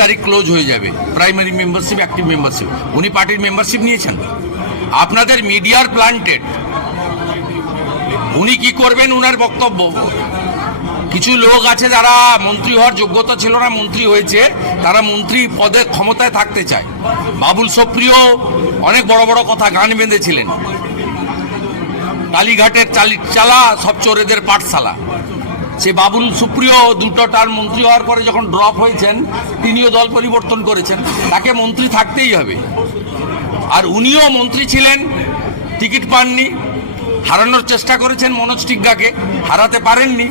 তারিখ ক্লোজ হয়ে যাবে। প্রাইমারি মেম্বারশিপ অ্যাক্টিভ মেম্বারশিপ উনি পার্টির মেম্বারশিপ নিয়েছেন। আপনাদের মিডিয়ার প্লান্টেড উনি কি করবেন উনার বক্তব্য? কিছু লোক আছে যারা মন্ত্রী হওয়ার যোগ্যতা ছিল না, মন্ত্রী হয়েছে। তারা মন্ত্রী পদে ক্ষমতায় থাকতে চায়। বাবুল সুপ্রিয় অনেক বড় বড় কথা গান বেঁধেছিলেন। কালীঘাটের চালি, চালা, সব চোরেদের পাঠশালা। সে বাবুল সুপ্রিয় দুটো টার মন্ত্রী হওয়ার পরে যখন ড্রপ হয়েছেন, তিনিও দল পরিবর্তন করেছেন। তাকে মন্ত্রী থাকতেই হবে। আর উনিও মন্ত্রী ছিলেন, টিকিট পাননি, হারানোর চেষ্টা করেছেন মনোজ টিগ্গাকে, হারাতে পারেননি।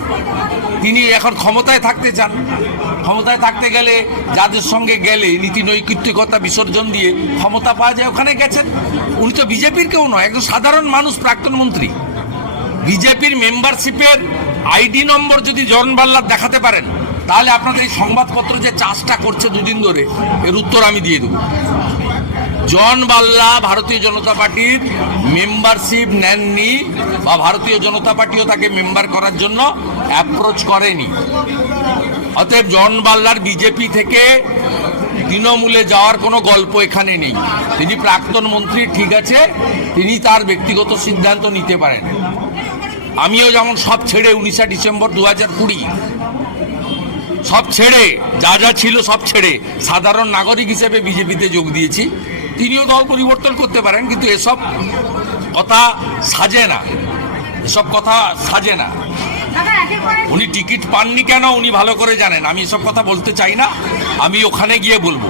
তিনি এখন ক্ষমতায় থাকতে চান। ক্ষমতায় থাকতে গেলে যাদের সঙ্গে গেলে নীতি নৈতিকতা বিসর্জন দিয়ে ক্ষমতা পাওয়া যায়, ওখানে গেছেন। উনি তো বিজেপির কেউ নয়, একজন সাধারণ মানুষ, প্রাক্তন মন্ত্রী। বিজেপির মেম্বারশিপের আইডি নম্বর যদি জরন বাল্লার দেখাতে পারেন, তাহলে আপনাদের এই সংবাদপত্র যে চাষটা করছে দুদিন ধরে, এর উত্তর আমি দিয়ে দেবো। জন বাল্লা ভারতীয় জনতা পার্টির মেম্বারশিপ নেননি বা ভারতীয় জনতা পার্টিও তাকে মেম্বার করার জন্য অ্যাপ্রোচ করেনি। অতএব জন বাল্লার বিজেপি থেকে তৃণমূলে যাওয়ার কোনো গল্প এখানে নেই। তিনি প্রাক্তন মন্ত্রী, ঠিক আছে, তিনি তার ব্যক্তিগত সিদ্ধান্ত নিতে পারেন। আমিও যেমন সব ছেড়ে উনিশে ডিসেম্বর দু হাজার কুড়ি। সব ছেড়ে, যা যা ছিল সব ছেড়ে। সাধারণ নাগরিক হিসেবে বিজেপিতে যোগ দিয়েছি। তিনিও দল পরিবর্তন করতে পারেন, কিন্তু এসব কথা সাজে না। এসব কথা সাজে না। উনি টিকিট পাননি কেন, উনি ভালো করে জানেন। আমি এসব কথা বলতে চাই না। আমি ওখানে গিয়ে বলব।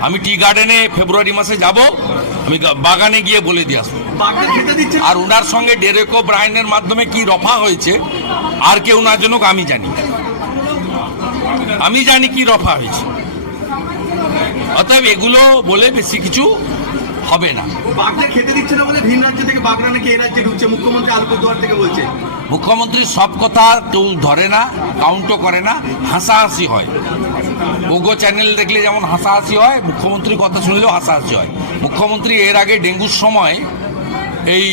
আমি টি গার্ডেনে ফেব্রুয়ারি মাসে যাব। আমি বাগানে গিয়ে বলে দিয়ে আসব। আর ওনার সঙ্গে ডেরেকো ব্রায়নের মাধ্যমে কি রফা হয়েছে আর কেউ না জানুক আমি জানি। আমি জানি কি রফা হয়েছে। অতএব এগুলো বলে বেশি কিছু হবে না। বাঘদের খেতে দিচ্ছে না বলে ভিন রাজ্য থেকে বাঘরা নাকি এই রাজ্যে ঢুকছে মুখ্যমন্ত্রী আলিপুরদুয়ার থেকে বলছে। মুখ্যমন্ত্রী সব কথা কেউ ধরে না কাউন্টও করে না হাসাহাসি হয়। ওগো চ্যানেল দেখলে যেমন হাসাহাসি হয় মুখ্যমন্ত্রীর কথা শুনলেও হাসাহাসি হয়। মুখ্যমন্ত্রী এর আগে ডেঙ্গুর সময় এই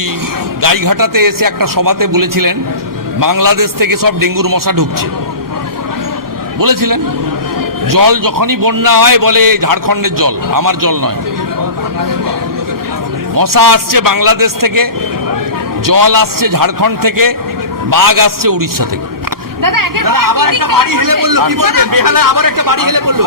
গাইঘাটাতে এসে একটা সভাতে বলেছিলেন বাংলাদেশ থেকে সব ডেঙ্গুর মশা ঢুকছে। বলেছিলেন জল যখনই বন্যা হয় বলে ঝাড়খণ্ডের জল আমার জল নয়। মশা আসছে বাংলাদেশ থেকে জল আসছে ঝাড়খণ্ড থেকে বাঘ আসছে উড়িষ্যা থেকে। দাদা আবার একটা বাড়ি হেলে বলল কি দাদা, বলবেন বেহালায় আবার একটা বাড়ি হেলে বলল।